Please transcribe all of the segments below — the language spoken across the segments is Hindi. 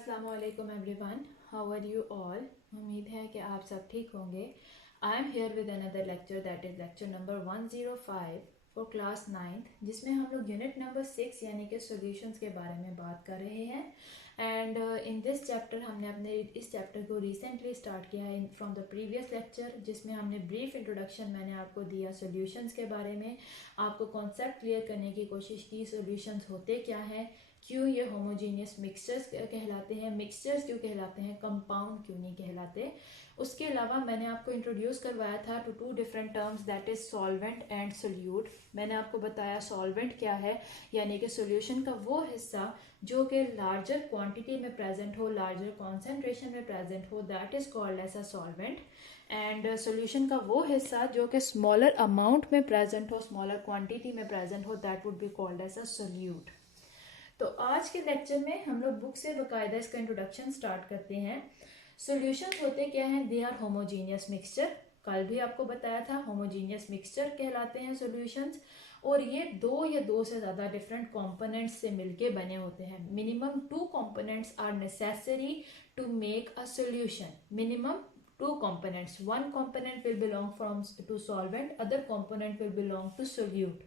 अस्सलामु अलैकुम everyone, how are you all. उम्मीद है कि आप सब ठीक होंगे। I am here with another lecture that is lecture number 105 for class 9th, जिसमें हम लोग यूनिट नंबर 6 यानी कि सॉल्यूशंस के बारे में बात कर रहे हैं। एंड इन दिस चैप्टर हमने अपने इस चैप्टर को रिसेंटली स्टार्ट किया है फ्रॉम द प्रीवियस लेक्चर, जिसमें हमने ब्रीफ इंट्रोडक्शन मैंने आपको दिया सॉल्यूशंस के बारे में, आपको कॉन्सेप्ट क्लियर करने की कोशिश की सॉल्यूशंस होते क्या हैं, क्यों ये होमोजीनियस मिक्सचर्स कहलाते हैं, मिक्सचर्स क्यों कहलाते हैं, कंपाउंड क्यों नहीं कहलाते। उसके अलावा मैंने आपको इंट्रोड्यूस करवाया था to two different terms that is solvent and solute. मैंने आपको बताया सॉल्वेंट क्या है, यानी कि सॉल्यूशन का वो हिस्सा जो कि लार्जर क्वांटिटी में प्रेजेंट हो, लार्जर कॉन्सेंट्रेशन में प्रेजेंट हो, that is called as a solvent. And solution का वो हिस्सा जो कि स्मॉलर अमाउंट में प्रेजेंट हो, स्मॉलर क्वांटिटी में प्रेजेंट हो, that would be called as a solute. तो आज के लेक्चर में हम लोग बुक से बाकायदा इसका इंट्रोडक्शन स्टार्ट करते हैं। सॉल्यूशंस होते क्या हैं? They are homogeneous mixture. कल भी आपको बताया था होमोजीनियस मिक्सचर कहलाते हैं सॉल्यूशंस, और ये दो या दो से ज़्यादा डिफरेंट कंपोनेंट्स से मिलके बने होते हैं। Minimum 2 components are necessary to make a solution. Minimum 2 components, one component will belong from to solvent, other component will belong to solute।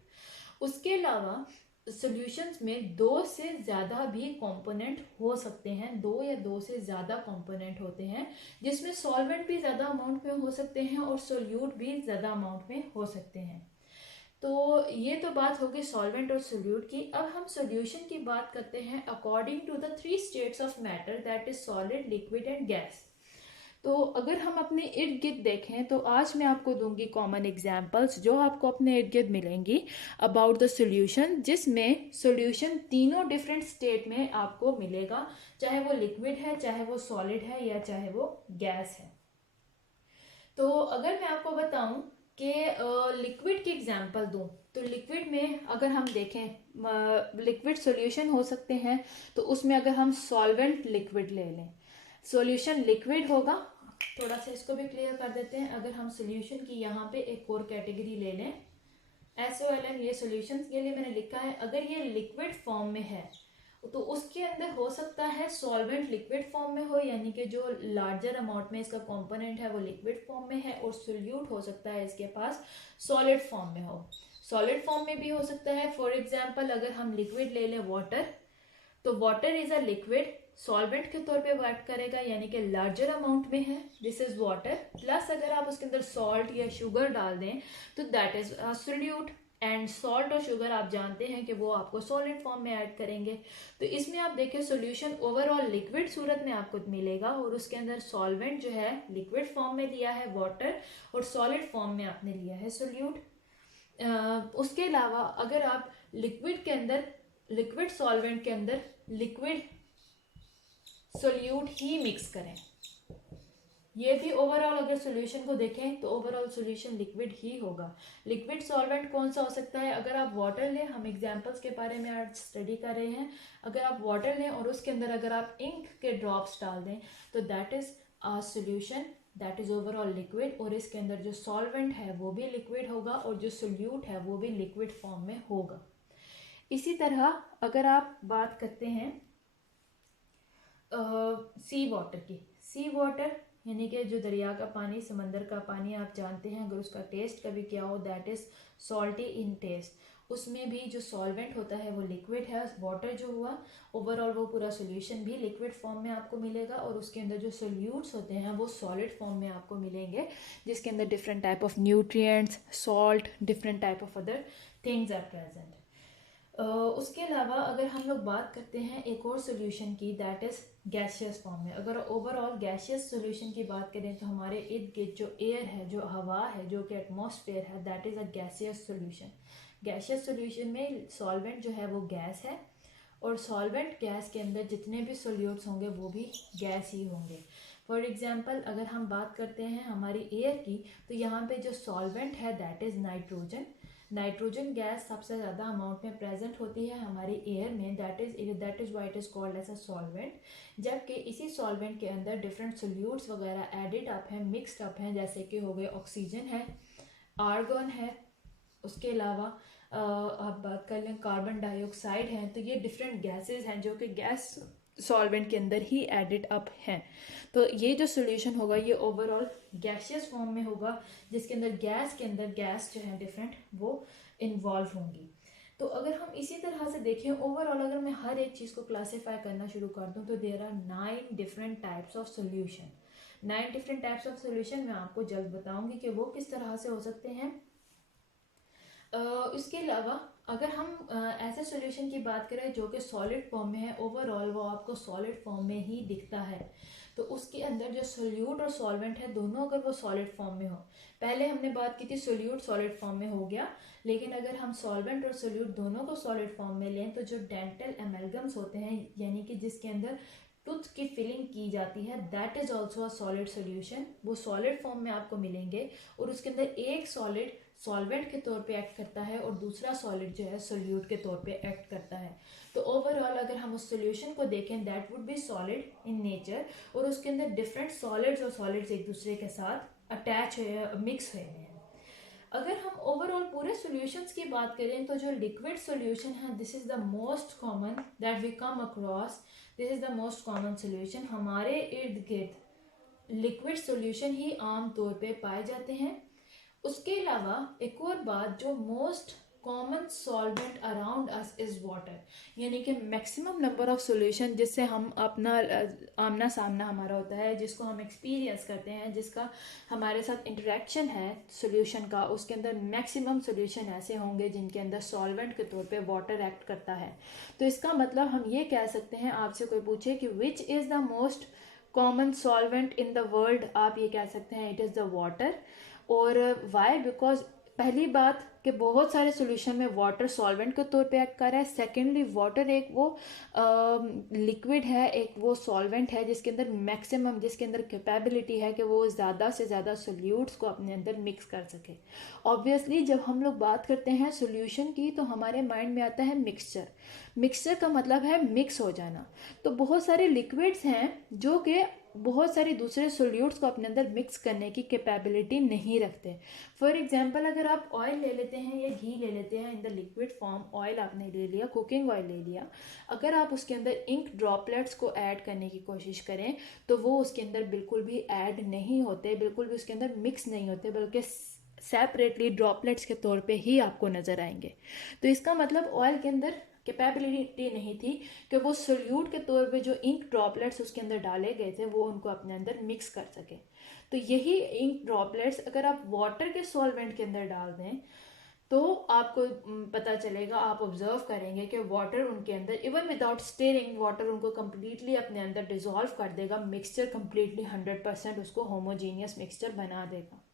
उसके अलावा सॉल्यूशंस में दो से ज़्यादा भी कंपोनेंट हो सकते हैं, दो या दो से ज़्यादा कंपोनेंट होते हैं, जिसमें सॉल्वेंट भी ज़्यादा अमाउंट में हो सकते हैं और सोल्यूट भी ज़्यादा अमाउंट में हो सकते हैं। तो ये तो बात होगी सॉल्वेंट और सोल्यूट की। अब हम सोल्यूशन की बात करते हैं according to the 3 states of matter that is solid, liquid and gas. तो अगर हम अपने इर्द गिर्द देखें तो आज मैं आपको दूंगी कॉमन एग्जांपल्स जो आपको अपने इर्द गिर्द मिलेंगी अबाउट द सॉल्यूशन, जिसमें सॉल्यूशन तीनों डिफरेंट स्टेट में आपको मिलेगा, चाहे वो लिक्विड है, चाहे वो सॉलिड है, या चाहे वो गैस है। तो अगर मैं आपको बताऊं कि लिक्विड की एग्जांपल दूं, तो लिक्विड में अगर हम देखें लिक्विड सॉल्यूशन हो सकते हैं, तो उसमें अगर हम सॉल्वेंट लिक्विड ले लें, सॉल्यूशन लिक्विड होगा। थोड़ा सा इसको भी क्लियर कर देते हैं। अगर हम सॉल्यूशन की यहाँ पे एक और कैटेगरी ले लें, SOLN, ये सॉल्यूशंस के लिए मैंने लिखा है, अगर ये लिक्विड फॉर्म में है तो उसके अंदर हो सकता है सॉल्वेंट लिक्विड फॉर्म में हो, यानी कि जो लार्जर अमाउंट में इसका कंपोनेंट है वो लिक्विड फॉर्म में है, और सोल्यूट हो सकता है इसके पास सॉलिड फॉर्म में हो। सॉलिड फॉर्म में भी हो सकता है। फॉर एग्जांपल अगर हम लिक्विड ले लें वाटर, तो water is a liquid, solvent के तौर पे वर्क करेगा, यानी कि लार्जर अमाउंट में है, दिस इज वाटर। प्लस अगर आप उसके अंदर सॉल्ट या शुगर डाल दें तो that is solute. And salt और शुगर आप जानते हैं कि वो आपको सॉलिड फॉर्म में ऐड करेंगे। तो इसमें आप देखिए सोल्यूशन ओवरऑल लिक्विड सूरत में आपको मिलेगा, और उसके अंदर सॉल्वेंट जो है लिक्विड फॉर्म में लिया है वाटर, और सॉलिड फॉर्म में आपने लिया है सोल्यूट। उसके अलावा अगर आप लिक्विड के अंदर, लिक्विड सॉल्वेंट के अंदर लिक्विड सोल्यूट ही मिक्स करें, ये भी ओवरऑल अगर सॉल्यूशन को देखें तो ओवरऑल सॉल्यूशन लिक्विड ही होगा। लिक्विड सॉल्वेंट कौन सा हो सकता है? अगर आप वाटर लें, हम एग्जांपल्स के बारे में आज स्टडी कर रहे हैं, अगर आप वाटर लें और उसके अंदर अगर आप इंक के ड्रॉप्स डाल दें तो that is a solution, that is overall liquid, और इसके अंदर जो सॉल्वेंट है वो भी लिक्विड होगा और जो सोल्यूट है वो भी लिक्विड फॉर्म में होगा। इसी तरह अगर आप बात करते हैं सी वाटर की, सी वाटर यानी कि जो दरिया का पानी, समंदर का पानी आप जानते हैं, अगर उसका टेस्ट कभी क्या हो that is salty in taste, उसमें भी जो सॉल्वेंट होता है वो लिक्विड है। वाटर जो हुआ ओवरऑल वो पूरा सॉल्यूशन भी लिक्विड फॉर्म में आपको मिलेगा, और उसके अंदर जो सोल्यूट्स होते हैं वो सॉलिड फॉर्म में आपको मिलेंगे, जिसके अंदर different type of nutrients, salt, different type of other things are present. उसके अलावा अगर हम लोग बात करते हैं एक और सोल्यूशन की, दैट इज गैसियस फॉर्म में। अगर ओवरऑल गैसियस सोल्यूशन की बात करें तो हमारे इर्द गिर्द जो एयर है, जो हवा है, जो कि एटमॉस्फेयर है, that is a gaseous solution. Gaseous solution में सॉल्वेंट जो है वो गैस है, और सॉल्वेंट गैस के अंदर जितने भी सोल्यूट्स होंगे वो भी गैस ही होंगे। फॉर एग्जाम्पल अगर हम बात करते हैं हमारी एयर की, तो यहाँ पे जो सॉल्वेंट है that is nitrogen. Nitrogen gas सबसे ज़्यादा अमाउंट में प्रेजेंट होती है हमारी एयर में, that is why it is called as a solvent. जबकि इसी सॉल्वेंट के अंदर डिफरेंट सोल्यूट्स वगैरह एडिड अप हैं, मिक्सड अप हैं, जैसे कि हो गए ऑक्सीजन है, आर्गन है, उसके अलावा आप बात कर लें कार्बन डाइऑक्साइड है। तो ये डिफरेंट गैसेस हैं जो कि गैस सॉल्वेंट के अंदर ही एडेड अप हैं। तो ये जो सोल्यूशन होगा ये ओवरऑल गैसियस फॉर्म में होगा, जिसके अंदर गैस जो है डिफरेंट वो इन्वॉल्व होंगी। तो अगर हम इसी तरह से देखें ओवरऑल, अगर मैं हर एक चीज़ को क्लासीफाई करना शुरू कर दूं तो there are 9 different types of solution. 9 different types of solution मैं आपको जल्द बताऊंगी कि वो किस तरह से हो सकते हैं। इसके अलावा अगर हम ऐसे सॉल्यूशन की बात करें जो कि सॉलिड फॉर्म में है, ओवरऑल वो आपको सॉलिड फॉर्म में ही दिखता है, तो उसके अंदर जो सोल्यूट और सॉल्वेंट है दोनों अगर वो सॉलिड फॉर्म में हो, पहले हमने बात की थी सोल्यूट सॉलिड फॉर्म में हो गया, लेकिन अगर हम सॉल्वेंट और सोल्यूट दोनों को सॉलिड फॉर्म में लें तो जो डेंटल एमेलगम्स होते हैं, यानी कि जिसके अंदर टूथ की फिलिंग की जाती है, that is also a solid solution, वो सॉलिड फॉर्म में आपको मिलेंगे। और उसके अंदर एक सॉलिड सॉल्वेंट के तौर पे एक्ट करता है और दूसरा सॉलिड जो है सोल्यूट के तौर पे एक्ट करता है। तो ओवरऑल अगर हम उस सोल्यूशन को देखें that would B solid in nature, और उसके अंदर डिफरेंट सॉलिड्स और सॉलिड्स एक दूसरे के साथ अटैच हुए, मिक्स हुए हैं। अगर हम ओवरऑल पूरे सॉल्यूशंस की बात करें तो जो लिक्विड सॉल्यूशन है, this is the most common that we come across, this is the most common solution. हमारे इर्द गिर्द लिक्विड सॉल्यूशन ही आम तौर पे पाए जाते हैं। उसके अलावा एक और बात, जो most common solvent around us is water, यानी कि मैक्सिमम नंबर ऑफ सॉल्यूशन जिससे हम अपना आमना सामना हमारा होता है, जिसको हम एक्सपीरियंस करते हैं, जिसका हमारे साथ इंटरेक्शन है सॉल्यूशन का, उसके अंदर मैक्सिमम सॉल्यूशन ऐसे होंगे जिनके अंदर सॉल्वेंट के तौर पे वाटर एक्ट करता है। तो इसका मतलब हम ये कह सकते हैं, आपसे कोई पूछे कि which is the most common solvent in the world, आप ये कह सकते हैं इट इज़ द वाटर। और वाई, बिकॉज पहली बात कि बहुत सारे सोल्यूशन में वाटर सॉल्वेंट के तौर पे एक्ट कर रहा है। सेकेंडली वाटर एक वो लिक्विड है, एक वो सॉल्वेंट है जिसके अंदर मैक्सिमम, जिसके अंदर कैपेबिलिटी है कि वो ज़्यादा से ज़्यादा सोल्यूट्स को अपने अंदर मिक्स कर सके। ऑब्वियसली जब हम लोग बात करते हैं सोल्यूशन की तो हमारे माइंड में आता है मिक्सचर। मिक्सचर का मतलब है मिक्स हो जाना। तो बहुत सारे लिक्विड्स हैं जो कि बहुत सारे दूसरे सोल्यूट्स को अपने अंदर मिक्स करने की कैपेबिलिटी नहीं रखते। फॉर एग्जांपल अगर आप ऑयल ले लेते हैं या घी ले लेते हैं in the liquid form, oil आपने ले लिया, कुकिंग ऑयल ले लिया, अगर आप उसके अंदर इंक ड्रॉपलेट्स को ऐड करने की कोशिश करें तो वो उसके अंदर बिल्कुल भी ऐड नहीं होते, बिल्कुल भी उसके अंदर मिक्स नहीं होते, बल्कि सेपरेटली ड्रॉपलेट्स के तौर पे ही आपको नज़र आएंगे। तो इसका मतलब ऑयल के अंदर कैपेबिलिटी नहीं थी कि वो सोल्यूट के तौर पे जो इंक ड्रॉपलेट्स उसके अंदर डाले गए थे वो उनको अपने अंदर मिक्स कर सके। तो यही इंक ड्रॉपलेट्स अगर आप वाटर के सॉल्वेंट के अंदर डाल दें तो आपको पता चलेगा, आप ऑब्जर्व करेंगे कि वाटर उनके अंदर इवन विदाउट स्टीयरिंग वाटर उनको कम्प्लीटली अपने अंदर डिजॉल्व कर देगा, मिक्सचर कम्प्लीटली 100% उसको होमोजीनियस मिक्सचर बना देगा।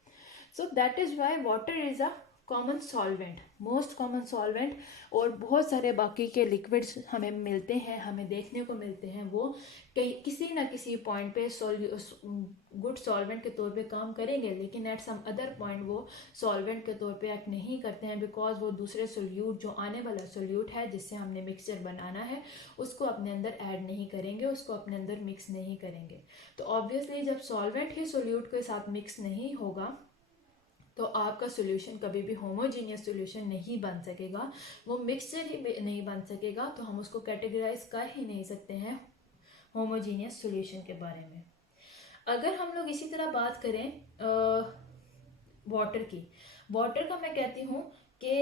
So that is why water is a common solvent, most common solvent. और बहुत सारे बाकी के लिक्विड्स हमें मिलते हैं, हमें देखने को मिलते हैं, वो कहीं किसी ना किसी पॉइंट पे गुड सॉल्वेंट के तौर पे काम करेंगे, लेकिन एट सम अदर पॉइंट वो सॉल्वेंट के तौर पे एक्ट नहीं करते हैं, बिकॉज वो दूसरे सोल्यूट, जो आने वाला सोल्यूट है जिससे हमने मिक्सचर बनाना है, उसको अपने अंदर ऐड नहीं करेंगे, उसको अपने अंदर मिक्स नहीं करेंगे। तो ऑब्वियसली जब सॉल्वेंट ही सोल्यूट के साथ मिक्स नहीं होगा तो आपका सोल्यूशन कभी भी होमोजीनियस सोल्यूशन नहीं बन सकेगा, वो मिक्सचर ही नहीं बन सकेगा, तो हम उसको कैटेगराइज कर ही नहीं सकते हैं होमोजीनियस सोल्यूशन के बारे में। अगर हम लोग इसी तरह बात करें वाटर की, वाटर का मैं कहती हूँ कि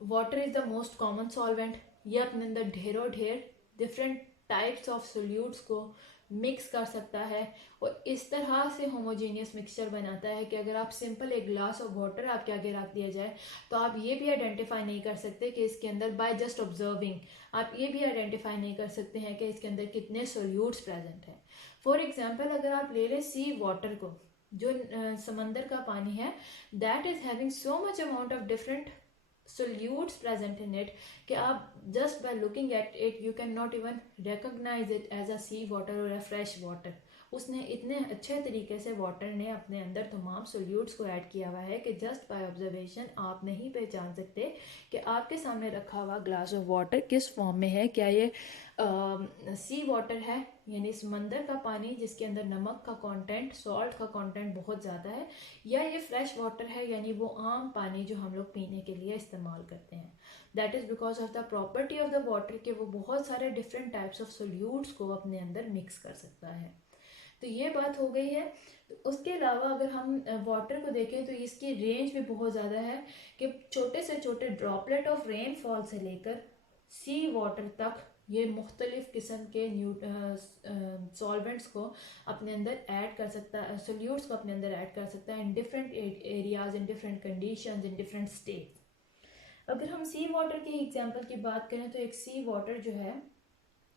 water is the most common solvent. ये अपने अंदर ढेरों ढेर डिफरेंट टाइप्स ऑफ सोल्यूट्स को मिक्स कर सकता है और इस तरह से होमोजीनियस मिक्सचर बनाता है कि अगर आप सिंपल एक ग्लास ऑफ वाटर आपके आगे रख दिया जाए तो आप ये भी आइडेंटिफाई नहीं कर सकते कि इसके अंदर, बाय जस्ट ऑब्जर्विंग आप ये भी आइडेंटिफाई नहीं कर सकते हैं कि इसके अंदर कितने सोल्यूट्स प्रेजेंट हैं। फॉर एग्जाम्पल अगर आप ले लें सी वाटर को, जो समंदर का पानी है, that is having so much amount of different solutes present in it कि आप just by looking at it you cannot even recognize it as a sea water or a fresh water। उसने इतने अच्छे तरीके से वाटर ने अपने अंदर तमाम सोल्यूट्स को ऐड किया हुआ है कि जस्ट बाय ऑब्जर्वेशन आप नहीं पहचान सकते कि आपके सामने रखा हुआ ग्लास ऑफ वाटर किस फॉर्म में है। क्या ये सी वाटर है यानी समंदर का पानी जिसके अंदर नमक का कंटेंट, सॉल्ट का कंटेंट बहुत ज़्यादा है, या ये फ्रेश वाटर है यानी वो आम पानी जो हम लोग पीने के लिए इस्तेमाल करते हैं। That is because of the property of the water कि वो बहुत सारे डिफरेंट टाइप्स ऑफ सोल्यूट्स को अपने अंदर मिक्स कर सकता है। तो ये बात हो गई है। तो उसके अलावा अगर हम वाटर को देखें तो इसकी रेंज भी बहुत ज़्यादा है कि छोटे से छोटे ड्रॉपलेट ऑफ रेनफॉल से लेकर सी वाटर तक ये मुख्तलिफ किस्म के सॉल्वेंट्स को अपने अंदर ऐड कर सकता है, सोल्यूट्स को अपने अंदर ऐड कर सकता है in different areas, in different conditions, in different state. अगर हम सी वाटर की एग्जांपल की बात करें तो एक सी वाटर जो है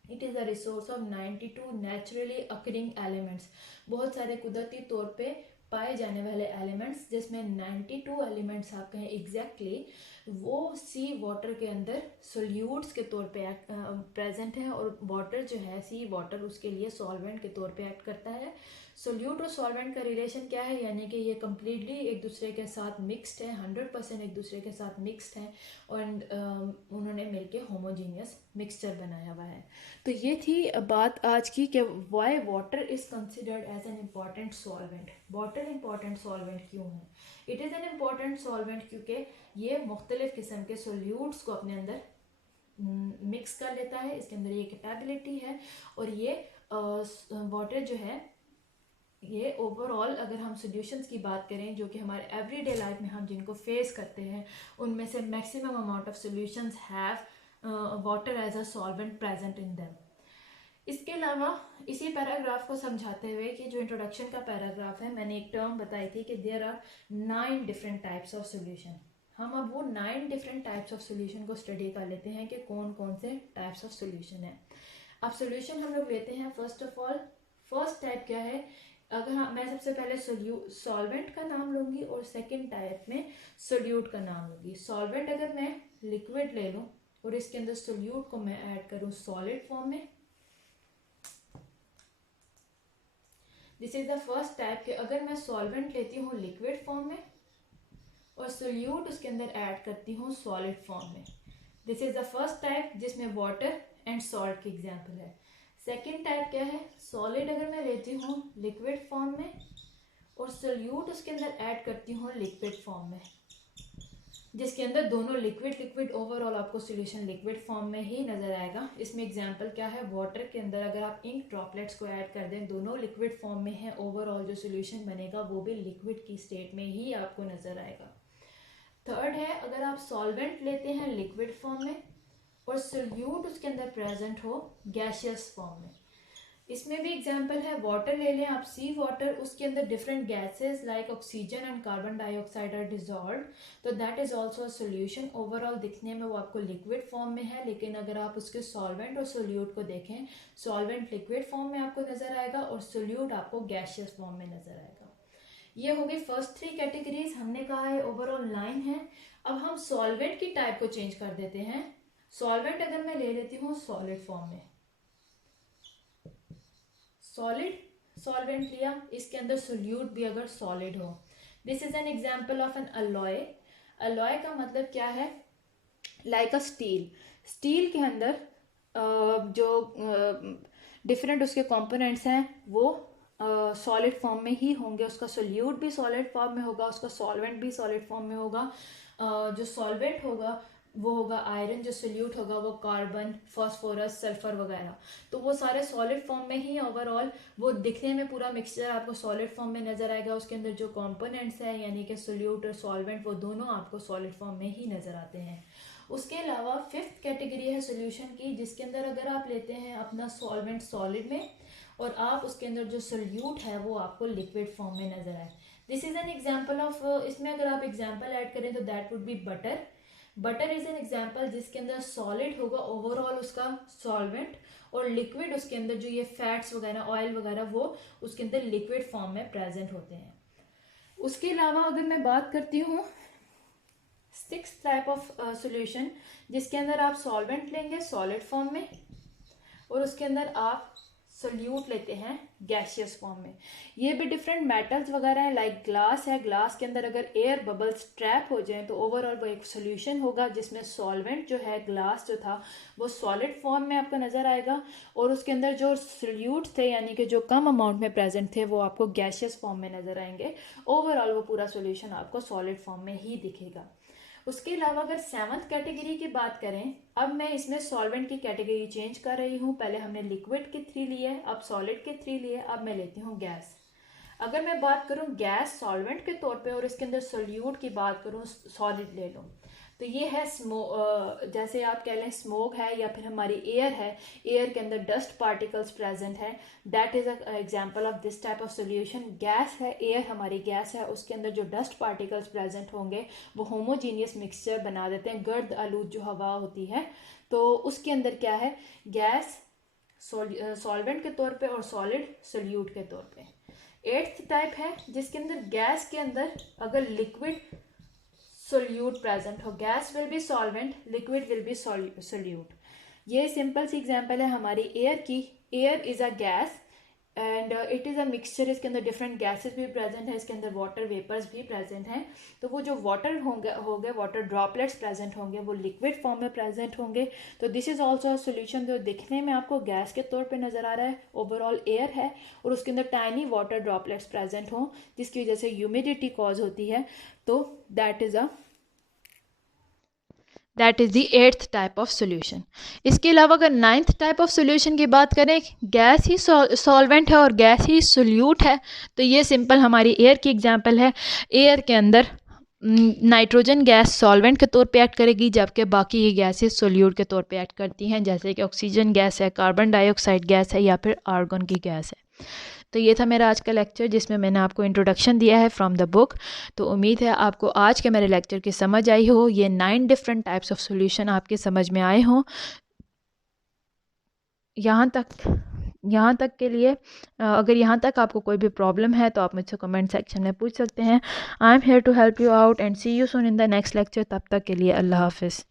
it is a resource of 92 naturally occurring elements, बहुत सारे कुदरती तौर पे पाए जाने वाले एलिमेंट्स जिसमें 92 एलिमेंट्स आप कहें एग्जैक्टली वो सी वाटर के अंदर सोल्यूट्स के तौर पे प्रेजेंट है, और वाटर जो है सी वाटर उसके लिए सॉल्वेंट के तौर पे एक्ट करता है। सोल्यूट और सॉल्वेंट का रिलेशन क्या है, यानी कि ये कम्प्लीटली एक दूसरे के साथ मिक्सड है, 100% एक दूसरे के साथ मिक्सड है, और उन्होंने मिलके होमोजीनियस मिक्सचर बनाया हुआ है। तो ये थी बात आज की कि why water is considered as an important solvent. Water important solvent क्यों है? It is an important solvent क्योंकि ये मुख्तलिफ किस्म के सोल्यूट्स को अपने अंदर मिक्स कर लेता है, इसके अंदर ये कैपेबिलिटी है। और ये वाटर जो है ये ओवरऑल अगर हम सॉल्यूशंस की बात करें जो कि हमारे एवरीडे लाइफ में हम जिनको फेस करते हैं उनमें से maximum amount of solutions have water as a solvent present in them. इसके अलावा इसी पैराग्राफ को समझाते हुए कि जो इंट्रोडक्शन का पैराग्राफ है मैंने एक टर्म बताई थी कि there are 9 different types of solution. हम अब वो 9 डिफरेंट टाइप्स ऑफ सॉल्यूशन को स्टडी कर लेते हैं कि कौन कौन से टाइप्स ऑफ सॉल्यूशन है। अब सॉल्यूशन हम लोग लेते हैं first of all, first type क्या है, अगर मैं सबसे पहले सॉल्वेंट का नाम लूंगी और सेकंड टाइप में सोल्यूट का नाम लूंगी। सॉल्वेंट अगर मैं लिक्विड ले लूं और इसके अंदर सोल्यूट को मैं ऐड करूं सॉलिड फॉर्म में, this is the first type के अगर मैं सॉल्वेंट लेती हूँ लिक्विड फॉर्म में और सोल्यूट उसके अंदर ऐड करती हूँ सॉलिड फॉर्म में, this is the first type जिसमें वाटर एंड सॉल्ट की एग्जाम्पल है। सेकेंड टाइप क्या है, सॉलिड अगर मैं लेती हूँ लिक्विड फॉर्म में और सोल्यूट उसके अंदर ऐड करती हूँ लिक्विड फॉर्म में, जिसके अंदर दोनों लिक्विड ओवरऑल आपको सॉल्यूशन लिक्विड फॉर्म में ही नजर आएगा। इसमें एग्जांपल क्या है, वाटर के अंदर अगर आप इंक ड्रॉपलेट्स को ऐड कर दें दोनों लिक्विड फॉर्म में है, ओवरऑल जो सॉल्यूशन बनेगा वो भी लिक्विड की स्टेट में ही आपको नजर आएगा। थर्ड है अगर आप सॉल्वेंट लेते हैं लिक्विड फॉर्म में और सोल्यूट उसके अंदर प्रेजेंट हो गैसियस फॉर्म में, इसमें भी एग्जांपल है वाटर ले लें आप सी वाटर, उसके अंदर different gases like oxygen and carbon dioxide are dissolved, तो that is also a solution. Overall दिखने में वो आपको लिक्विड फॉर्म में है, लेकिन अगर आप उसके सॉल्वेंट और सोल्यूट को देखें, सॉल्वेंट लिक्विड फॉर्म में आपको नजर आएगा और सोल्यूट आपको गैसियस फॉर्म में नजर आएगा। ये हो गई फर्स्ट 3 कैटेगरीज, हमने कहा है ओवरऑल 9 है। अब हम सॉल्वेंट की टाइप को चेंज कर देते हैं। सॉल्वेंट अगर मैं ले लेती हूँ सॉलिड फॉर्म में, सॉलिड सॉल्वेंट लिया, इसके अंदर सोल्यूट भी अगर सॉलिड हो, this is an example of N alloy. Alloy का मतलब क्या है, लाइक अ स्टील, स्टील के अंदर जो डिफरेंट उसके कंपोनेंट्स हैं वो सॉलिड फॉर्म में ही होंगे, उसका सोल्यूट भी सॉलिड फॉर्म में होगा, उसका सॉल्वेंट भी सॉलिड फॉर्म में होगा। जो सॉल्वेंट होगा वो होगा आयरन, जो सोल्यूट होगा वो कार्बन, फास्फोरस, सल्फर वगैरह, तो वो सारे सॉलिड फॉर्म में ही ओवरऑल वो दिखने में पूरा मिक्सचर आपको सॉलिड फॉर्म में नजर आएगा। उसके अंदर जो कंपोनेंट्स हैं यानी कि सोल्यूट और सॉल्वेंट वो दोनों आपको सॉलिड फॉर्म में ही नजर आते हैं। उसके अलावा 5th कैटेगरी है सोल्यूशन की, जिसके अंदर अगर आप लेते हैं अपना सॉल्वेंट सॉलिड में और आप उसके अंदर जो सोल्यूट है वो आपको लिक्विड फॉर्म में नजर आए, this is an example of, इसमें अगर आप एग्जांपल ऐड करें तो that would B butter. Butter is an example जिसके अंदर सॉलिड होगा ओवरऑल उसका सॉल्वेंट, और लिक्विड उसके अंदर जो ये फैट्स वगैरह ऑयल वगैरह वो उसके अंदर लिक्विड फॉर्म में प्रेजेंट होते हैं। उसके अलावा अगर मैं बात करती हूँ 6th टाइप ऑफ सॉल्यूशन, जिसके अंदर आप सॉल्वेंट लेंगे सॉलिड फॉर्म में और उसके अंदर आप सोल्यूट लेते हैं गैसियस फॉर्म में। ये भी डिफरेंट मेटल्स वगैरह हैं, लाइक ग्लास है, ग्लास के अंदर अगर एयर बबल्स ट्रैप हो जाएं तो ओवरऑल वो एक सोल्यूशन होगा जिसमें सॉल्वेंट जो है, ग्लास जो था वो सॉलिड फॉर्म में आपको नज़र आएगा, और उसके अंदर जो सोल्यूट थे यानी कि जो कम अमाउंट में प्रेजेंट थे वो आपको गैसियस फॉर्म में नज़र आएंगे। ओवरऑल वो पूरा सोल्यूशन आपको सॉलिड फॉर्म में ही दिखेगा। उसके अलावा अगर 7th कैटेगरी की बात करें, अब मैं इसमें सॉल्वेंट की कैटेगरी चेंज कर रही हूँ। पहले हमने लिक्विड के 3 लिए, अब सॉलिड के 3 लिए, अब मैं लेती हूँ गैस। अगर मैं बात करूँ गैस सॉल्वेंट के तौर पे और इसके अंदर सोल्यूट की बात करूँ, सॉलिड ले लूँ, तो ये है जैसे आप कह लें स्मोक है या फिर हमारी एयर है, एयर के अंदर डस्ट पार्टिकल्स प्रेजेंट है, that is a example of this type of solution. Gas है, एयर हमारी गैस है, उसके अंदर जो डस्ट पार्टिकल्स प्रेजेंट होंगे वो होमोजीनियस मिक्सचर बना देते हैं, गर्द आलूद जो हवा होती है, तो उसके अंदर क्या है, गैस सॉल्वेंट के तौर पे और सॉलिड सोल्यूट के तौर पे। 8th टाइप है जिसके अंदर गैस के अंदर अगर लिक्विड सोल्यूट प्रेजेंट हो, gas will be solvent, liquid will be solute. ये सिंपल सी एग्जांपल है हमारी एयर की। Air is a gas and it is a mixture, इसके अंदर डिफरेंट गैसेस भी प्रेजेंट है, इसके अंदर वाटर वेपर्स भी प्रेजेंट हैं, तो वो जो वाटर होंगे वाटर ड्रॉपलेट्स प्रेजेंट होंगे वो लिक्विड फॉर्म में प्रेजेंट होंगे। तो this is also a solution जो दिखने में आपको गैस के तौर पे नज़र आ रहा है, ओवरऑल एयर है और उसके अंदर टाइनी वाटर ड्रॉपलेट्स प्रेजेंट हों जिसकी वजह से ह्यूमिडिटी कॉज होती है, तो that is the 8th type of solution. इसके अलावा अगर 9th टाइप ऑफ सोल्यूशन की बात करें, गैस ही सॉल्वेंट है और गैस ही सोल्यूट है, तो ये सिंपल हमारी एयर की एग्जांपल है। एयर के अंदर नाइट्रोजन गैस सॉल्वेंट के तौर पे एक्ट करेगी, जबकि बाकी ये गैसेस सोल्यूट के तौर पे एक्ट करती हैं, जैसे कि ऑक्सीजन गैस है, कार्बन डाइऑक्साइड गैस है या फिर आर्गन की गैस है। तो ये था मेरा आज का लेक्चर जिसमें मैंने आपको इंट्रोडक्शन दिया है फ्रॉम द बुक। तो उम्मीद है आपको आज के मेरे लेक्चर की समझ आई हो, ये 9 डिफरेंट टाइप्स ऑफ सॉल्यूशन आपके समझ में आए हों। यहाँ तक के लिए अगर यहाँ तक आपको कोई भी प्रॉब्लम है तो आप मुझसे कमेंट सेक्शन में पूछ सकते हैं। I am here to help you out and see you soon in the next lecture. तब तक के लिए अल्लाह हाफिज़।